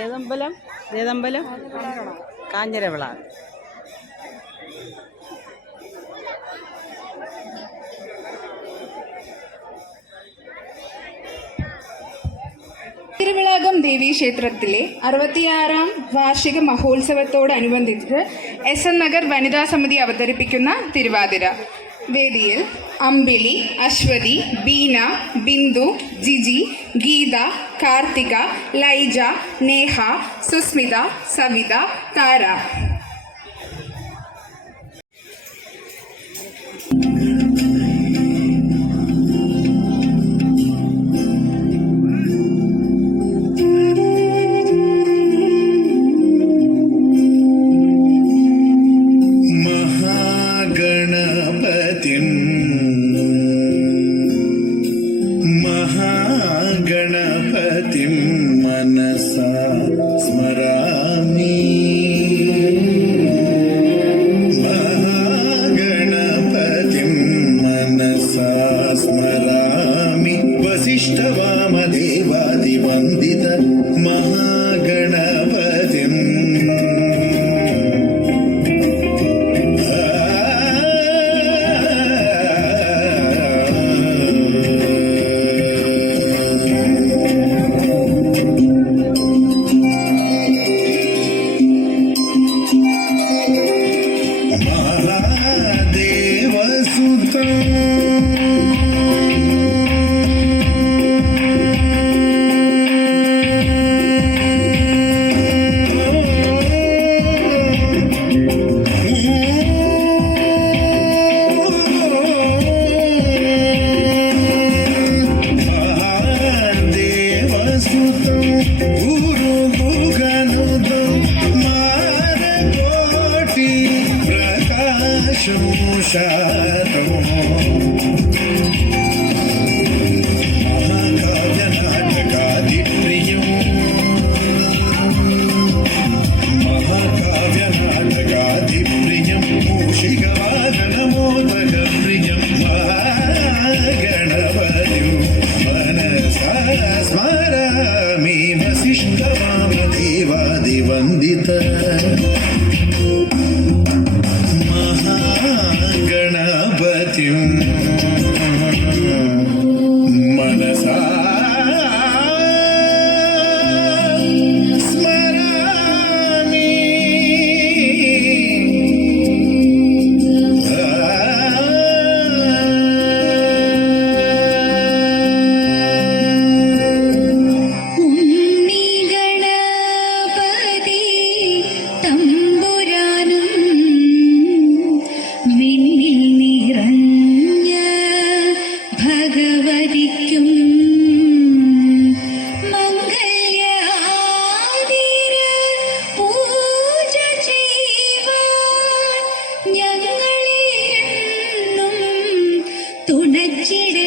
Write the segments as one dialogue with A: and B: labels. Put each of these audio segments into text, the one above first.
A: ഏതമ്പലം ഏതമ്പലം കാഞ്ഞിരവിള.
B: തിരുവിളാകം ദേവീക്ഷേത്രത്തിലെ അറുപത്തിയാറാം വാർഷിക മഹോത്സവത്തോടനുബന്ധിച്ച് S N Nagar വനിതാ സമിതി അവതരിപ്പിക്കുന്ന തിരുവാതിര. വേദിയിൽ അമ്പിളി അശ്വതി ബീന ബിന്ദു ജിജി ഗീത കാർത്തിക ലൈജ നേഹ സുസ്മിത സവിത താര.
C: തുണച്ചിടണം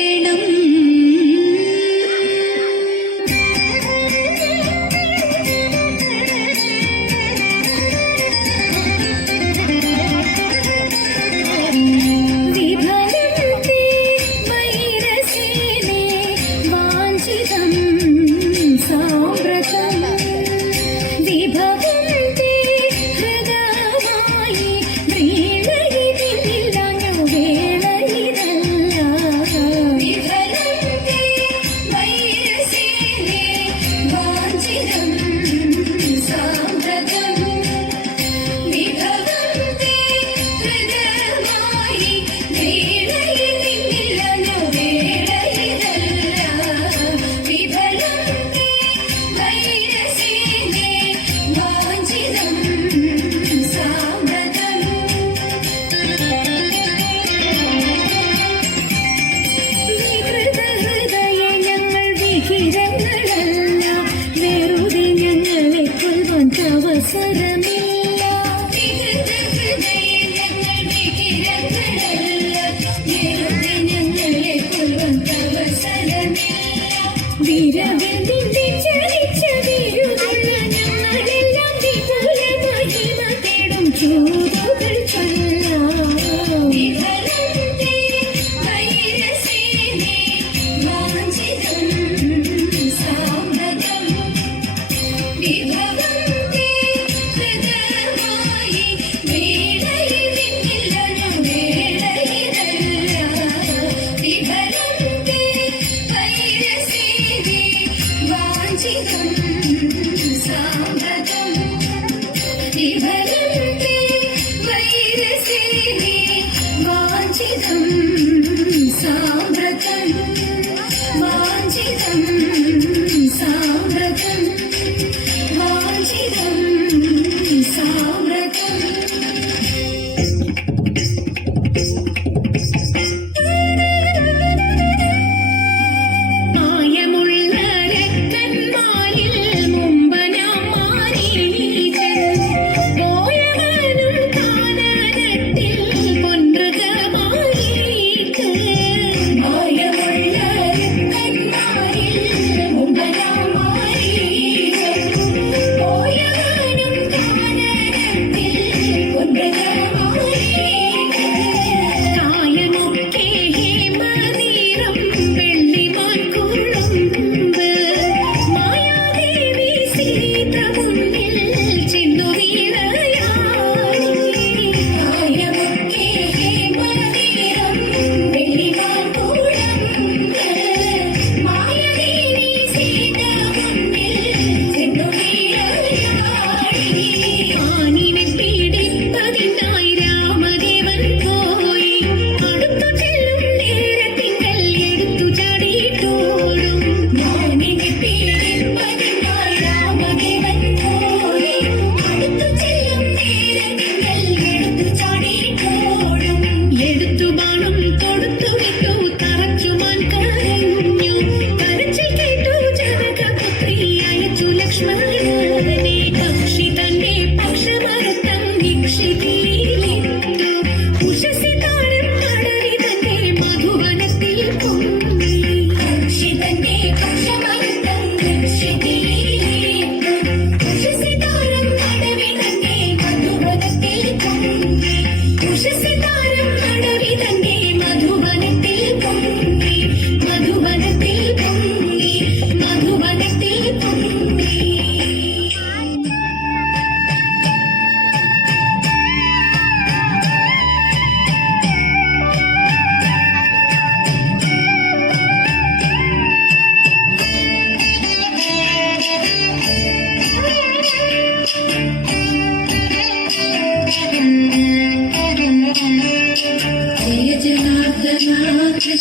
C: Let it be.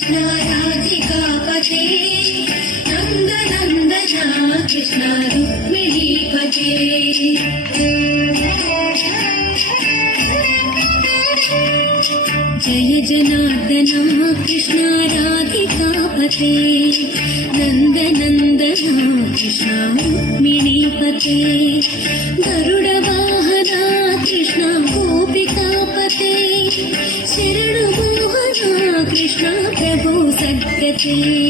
C: कृष्णाराधिकापचे नन्दनन्द Krishna Rukmini जय जनार्दना कृष्णाराधिकापचे जगति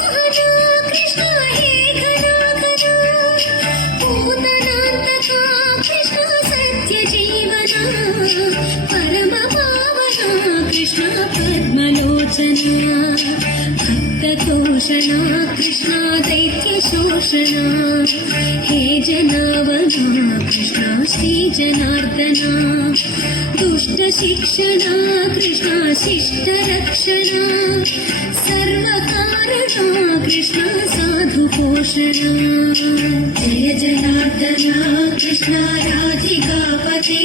C: शोषणा कृष्णा दैत्यशोषणा हे जनावना, कृष्णा श्रीजनार्दना। दुष्टशिक्षणा कृष्णा शिष्टरक्षणा कृष्ण कृष्णा साधुपोषणा जय जनार्दना, कृष्णा राधिकापते।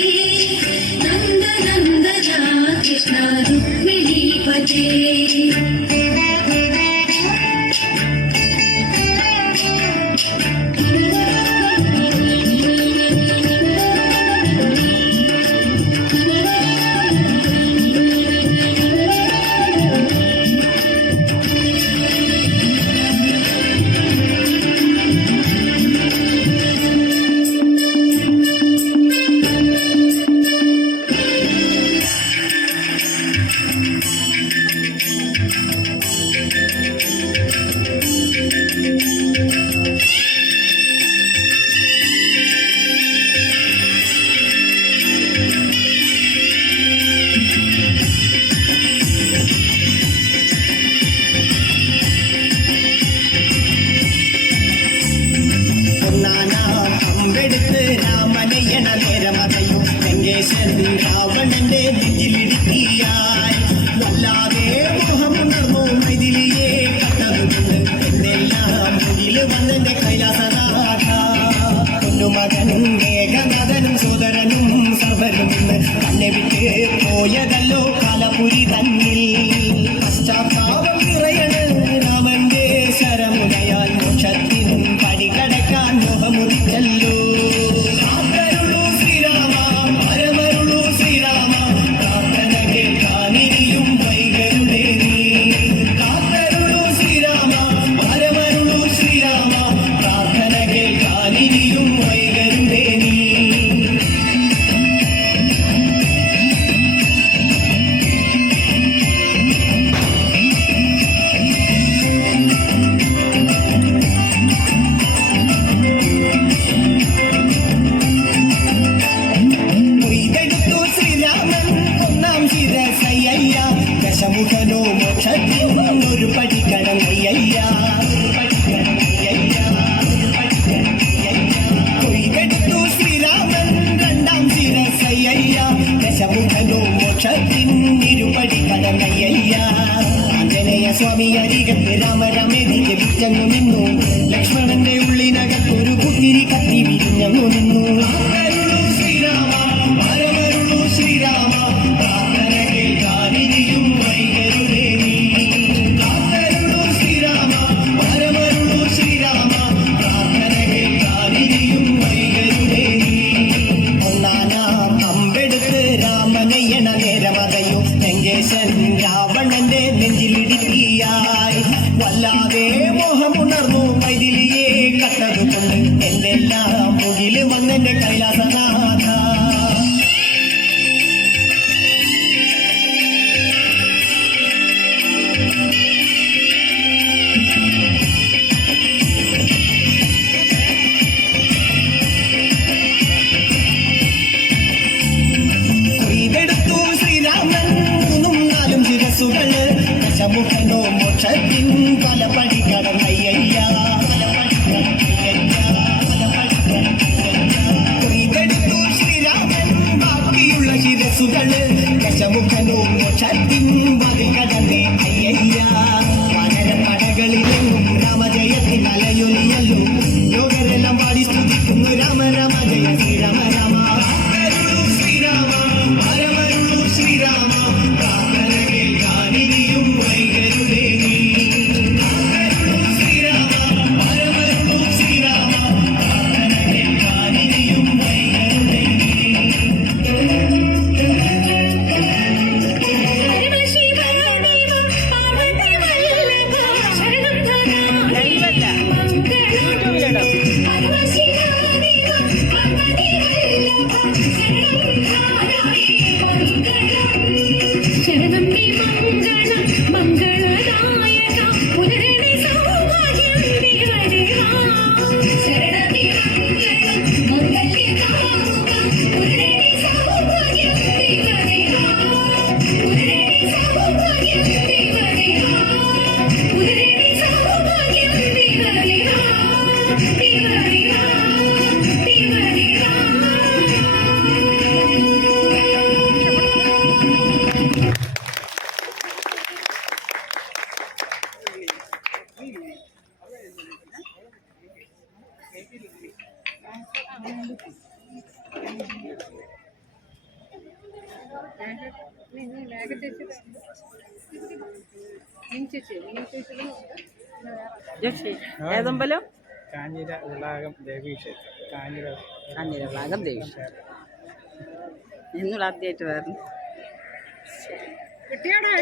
D: സ്വാമി അരികത്ത് രാമരാമേതിക്ക് വിറ്റങ്ങു നിന്നു ലക്ഷ്മണന്റെ ഉള്ളിനകത്തൊരു പുത്തിരി കത്തി വിരിഞ്ഞു നിന്നു ഫലമു കണ്ടോ മോക്ഷത്തിൻ പലപടി കടന്നയ്യ ശ്രീരാമൻ ബാക്കിയുള്ള ശിരസുകൾ. ദശമുഖനോ മോക്ഷത്തിൻ
A: ഏതമ്പലം?
E: കാഞ്ഞിര വിളാകം ദേവി കാഞ്ഞിര
A: കാഞ്ഞിര വിളാകം ദേവി എന്നുള്ള ആദ്യമായിട്ട് വരുന്നു